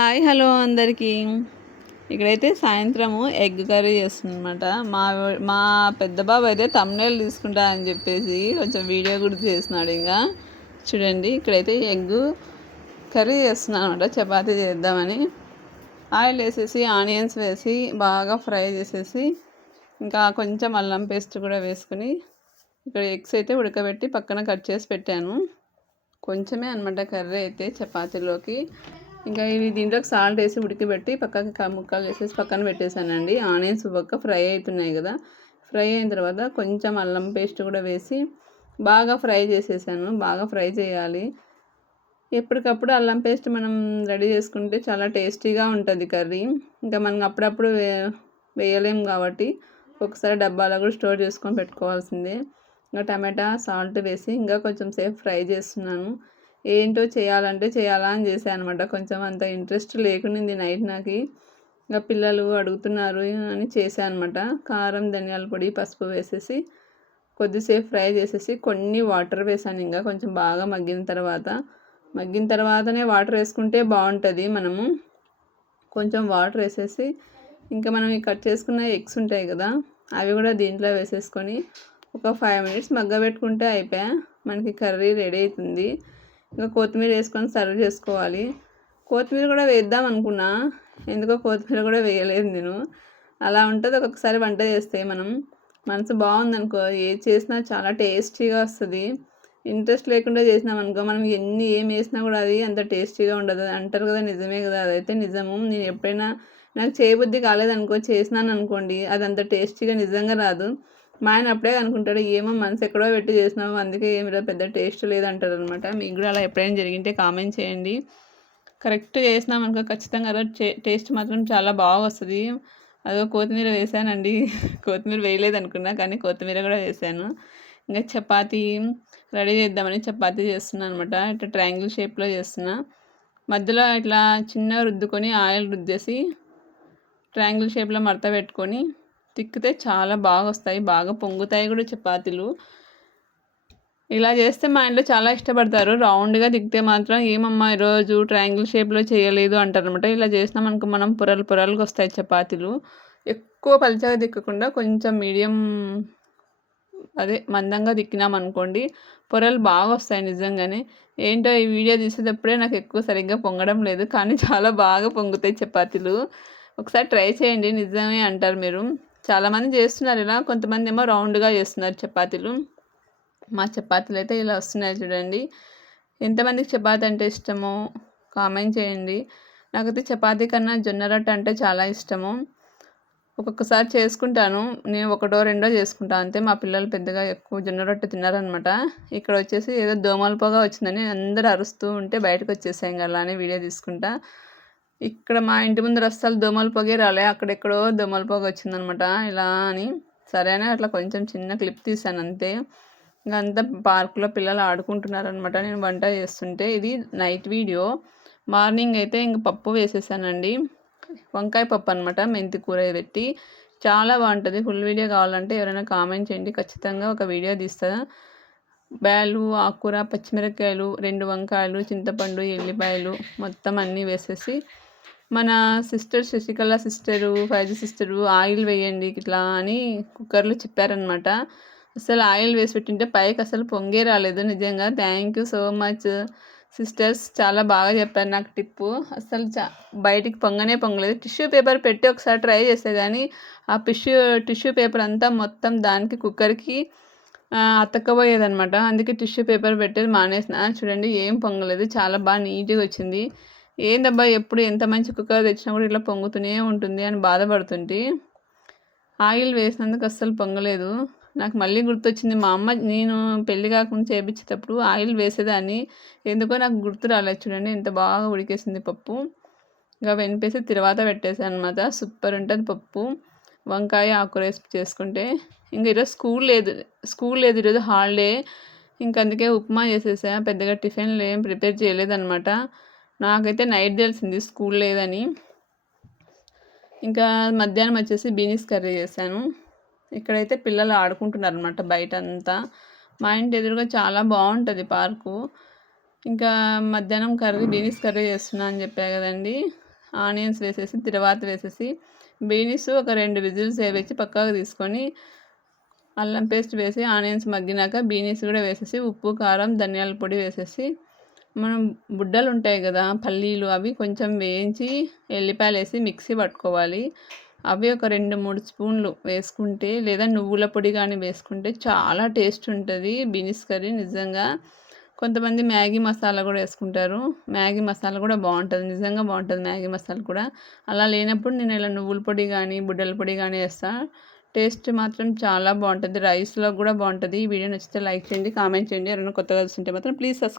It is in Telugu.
హాయ్ హలో అందరికీ. ఇక్కడైతే సాయంత్రము ఎగ్ కర్రీ చేస్తుందన్నమాట. మా మా పెద్ద బాబు అయితే తమ్నేలు తీసుకుంటా అని చెప్పేసి కొంచెం వీడియో కూడా చేస్తున్నాడు ఇంకా. చూడండి ఇక్కడైతే ఎగ్ కర్రీ చేస్తున్నాను అనమాట చపాతీ చేద్దామని. ఆయిల్ వేసేసి ఆనియన్స్ వేసి బాగా ఫ్రై చేసేసి ఇంకా కొంచెం అల్లం పేస్ట్ కూడా వేసుకుని ఇక్కడ ఎగ్స్ అయితే ఉడకబెట్టి పక్కన కట్ చేసి పెట్టాను. కొంచెమే అనమాట కర్రీ అయితే చపాతీలోకి. ఇంకా ఇవి దీంట్లోకి సాల్ట్ వేసి ఉడికిపెట్టి పక్కకి ముక్కలు వేసేసి పక్కన పెట్టేశానండి. ఆనియన్స్ పక్క ఫ్రై అవుతున్నాయి కదా. ఫ్రై అయిన తర్వాత కొంచెం అల్లం పేస్ట్ కూడా వేసి బాగా ఫ్రై చేసేసాను. బాగా ఫ్రై చేయాలి. ఎప్పటికప్పుడు అల్లం పేస్ట్ మనం రెడీ చేసుకుంటే చాలా టేస్టీగా ఉంటుంది కర్రీ. ఇంకా మనం అప్పుడప్పుడు వే వేయలేము కాబట్టి ఒకసారి డబ్బాలో కూడా స్టోర్ చేసుకొని పెట్టుకోవాల్సిందే. ఇంకా టమాటా సాల్ట్ వేసి ఇంకా కొంచెం సేపు ఫ్రై చేస్తున్నాను. ఏంటో చేయాలంటే చేయాలా అని చేశాను అనమాట కొంచెం అంత ఇంట్రెస్ట్ లేకునింది నైట్ నాకు. ఇంకా పిల్లలు అడుగుతున్నారు అని చేశాను అనమాట కారం ధనియాల పొడి పసుపు వేసేసి కొద్దిసేపు ఫ్రై చేసేసి కొన్ని వాటర్ వేసాను ఇంకా కొంచెం బాగా మగ్గిన తర్వాత. మగ్గిన తర్వాతనే వాటర్ వేసుకుంటే బాగుంటుంది మనము. కొంచెం వాటర్ వేసేసి ఇంకా మనం ఈ కట్ చేసుకున్న ఎగ్స్ ఉంటాయి కదా అవి కూడా దీంట్లో వేసేసుకొని ఒక ఫైవ్ మినిట్స్ మగ్గబెట్టుకుంటే అయిపోయా. మనకి కర్రీ రెడీ అవుతుంది ఇంకా కొత్తిమీర వేసుకొని సర్వ్ చేసుకోవాలి. కొత్తిమీర కూడా వేద్దాం అనుకున్నా. ఎందుకో కొత్తిమీర కూడా వేయలేదు నేను. అలా ఉంటుంది ఒక్కొక్కసారి వంట చేస్తే మనం. మనసు బాగుందనుకో ఏది చేసినా చాలా టేస్టీగా వస్తుంది. ఇంట్రెస్ట్ లేకుండా చేసినాం అనుకో మనం ఎన్ని ఏం వేసినా కూడా అది అంత టేస్టీగా ఉండదు. అంటారు కదా నిజమే కదా అదైతే నిజము. నేను ఎప్పుడైనా నాకు చేయబుద్ధి కాలేదనుకో చేసినాను అనుకోండి అది అంత టేస్టీగా నిజంగా రాదు. మా ఆయన అప్పుడే అనుకుంటాడు ఏమో మనసు ఎక్కడో పెట్టి చేసినాము అందుకే ఏమిరా పెద్ద టేస్ట్ లేదంటారు అనమాట మీకు కూడా అలా ఎప్పుడైనా జరిగింటే కామెంట్ చేయండి. కరెక్ట్ చేసినాం అనుకో ఖచ్చితంగా టేస్ట్ మాత్రం చాలా బాగా వస్తుంది. అదో కొత్తిమీర వేసానండి. కొత్తిమీర వేయలేదు అనుకున్నా కానీ కొత్తిమీర కూడా వేసాను. ఇంకా చపాతీ రెడీ చేద్దామని చపాతీ చేస్తున్నాను అనమాట ఇట్లా ట్రయాంగిల్ షేప్లో చేస్తున్నా. మధ్యలో ఇట్లా చిన్న రుద్దుకొని ఆయిల్ రుద్దేసి ట్రయాంగిల్ షేప్లో మడత పెట్టుకొని తిక్కితే చాలా బాగా వస్తాయి బాగా పొంగుతాయి కూడా చపాతీలు. ఇలా చేస్తే మా ఇంట్లో చాలా ఇష్టపడతారు. రౌండ్గా దిగితే మాత్రం ఏమమ్మా ఈరోజు ట్రయాంగిల్ షేప్లో చేయలేదు అంటారు అనమాట ఇలా చేసినాం అనుకో మనం పొరలు పొరలుగా వస్తాయి చపాతీలు. ఎక్కువ పలుచగా దిక్కకుండా కొంచెం మీడియం అదే మందంగా దిక్కినాం అనుకోండి పొరలు బాగా వస్తాయి నిజంగానే. ఏంటో ఈ వీడియో తీసేటప్పుడే నాకు ఎక్కువ సరిగ్గా పొంగడం లేదు కానీ చాలా బాగా పొంగుతాయి చపాతీలు. ఒకసారి ట్రై చేయండి నిజమే అంటారు మీరు. చాలామంది చేస్తున్నారు ఇలా. కొంతమంది ఏమో రౌండ్గా చేస్తున్నారు చపాతీలు. మా చపాతీలు అయితే ఇలా వస్తున్నాయి చూడండి. ఎంతమందికి చపాతీ అంటే ఇష్టమో కామెంట్ చేయండి. నాకైతే చపాతీ కన్నా జొన్న రొట్టె అంటే చాలా ఇష్టము. ఒక్కొక్కసారి చేసుకుంటాను. నేను ఒకటో రెండో చేసుకుంటాను అంతే మా పిల్లలు పెద్దగా ఎక్కువ జొన్న రొట్టె తిన్నారనమాట ఇక్కడ వచ్చేసి ఏదో దోమల పొగ వచ్చిందని అందరూ అరుస్తూ ఉంటే బయటకు వచ్చేసాయి ఇంకా అలానే వీడియో తీసుకుంటా. ఇక్కడ మా ఇంటి ముందర అస్సలు దోమల పొగే రాలే. అక్కడెక్కడో దోమల పొగ వచ్చిందనమాట ఇలా అని. సరే అట్లా కొంచెం చిన్న క్లిప్ తీసాను అంతే. ఇంకా అంతా పార్కులో పిల్లలు ఆడుకుంటున్నారనమాట. నేను వంట చేస్తుంటే ఇది నైట్ వీడియో. మార్నింగ్ అయితే ఇంక పప్పు వేసేసానండి. వంకాయ పప్పు అనమాట మెంతి కూర పెట్టి. చాలా బాగుంటుంది. ఫుల్ వీడియో కావాలంటే ఎవరైనా కామెంట్ చేయండి. ఖచ్చితంగా ఒక వీడియో తీస్తా. బ్యాలు ఆకుకూర పచ్చిమిరపకాయలు రెండు వంకాయలు చింతపండు ఎల్లిపాయలు మొత్తం అన్నీ వేసేసి మన sister Sasikala sister Faizi sister oil వేయండి ఇట్లా అని కుక్కర్లో చెప్పారనమాట అసలు ఆయిల్ వేసి పెట్టింటే పైకి అసలు పొంగే రాలేదు నిజంగా. Thank you so much sisters చాలా బాగా చెప్పారు నాకు టిప్పు. అసలు చా బయటికి పొంగనే పొంగలేదు. టిష్యూ పేపర్ పెట్టి ఒకసారి ట్రై చేస్తే కానీ ఆ టిష్యూ టిష్యూ పేపర్ అంతా మొత్తం దానికి కుక్కర్కి అతకపోయేదనమాట అందుకే టిష్యూ పేపర్ పెట్టేది మానేసిన. చూడండి ఏం పొంగలేదు. చాలా బాగా నీట్గా వచ్చింది. ఏందబ్బా ఎప్పుడు ఎంత మంచి కుక్కర్ తెచ్చినా కూడా ఇట్లా పొంగుతూనే ఉంటుంది అని బాధపడుతుంటే ఆయిల్ వేసినందుకు అస్సలు పొంగలేదు. నాకు మళ్ళీ గుర్తొచ్చింది మా అమ్మ నేను పెళ్ళి కాకుండా చేపించేటప్పుడు ఆయిల్ వేసేదాన్ని. ఎందుకో నాకు గుర్తు రాలేదు చూడండి ఎంత బాగా ఉడికేసింది పప్పు. ఇంకా వెనిపేసి తర్వాత పెట్టేసాను అనమాట సూపర్ ఉంటుంది పప్పు. వంకాయ ఆకుర చేసుకుంటే. ఇంక ఈరోజు స్కూల్ లేదు స్కూల్ లేదు ఈరోజు హాలిడే. ఇంక అందుకే ఉప్మా చేసేసా పెద్దగా టిఫిన్లు ఏం ప్రిపేర్ చేయలేదన్నమాట. నాకైతే నైట్ తెలిసింది స్కూల్ లేదని. ఇంకా మధ్యాహ్నం వచ్చేసి బీనీస్ కర్రీ చేశాను. ఇక్కడైతే పిల్లలు ఆడుకుంటున్నారు అనమాట బయట అంతా మా ఇంటి ఎదురుగా చాలా బాగుంటుంది పార్కు. ఇంకా మధ్యాహ్నం కర్రీ బీనీస్ కర్రీ చేస్తున్నా అని చెప్పా కదండి. ఆనియన్స్ వేసేసి తిరువాత వేసేసి బీనీస్ ఒక రెండు విజిల్స్ వేసి పక్కకు తీసుకొని అల్లం పేస్ట్ వేసి ఆనియన్స్ మగ్గినాక బీనీస్ కూడా వేసేసి ఉప్పు కారం ధనియాల పొడి వేసేసి మనం బుడ్డలు ఉంటాయి కదా పల్లీలు అవి కొంచెం వేయించి ఎల్లిపాయలు వేసి మిక్సీ పట్టుకోవాలి. అవి ఒక రెండు మూడు స్పూన్లు వేసుకుంటే లేదా నువ్వుల పొడి కానీ వేసుకుంటే చాలా టేస్ట్ ఉంటుంది బీన్స్ కర్రీ నిజంగా. కొంతమంది మ్యాగీ మసాలా కూడా వేసుకుంటారు. మ్యాగీ మసాలా కూడా బాగుంటుంది నిజంగా బాగుంటుంది మ్యాగీ మసాలా కూడా. అలా లేనప్పుడు నేను ఇలా నువ్వుల పొడి కానీ బుడ్డల పొడి కానీ వేస్తాను టేస్ట్ మాత్రం చాలా బాగుంటుంది రైస్లో కూడా బాగుంటుంది. ఈ వీడియో నచ్చితే లైక్ చేయండి కామెంట్ చేయండి. ఎవరైనా కొత్తగా చూస్తుంటే మాత్రం ప్లీజ్ సబ్స్క్రైబ్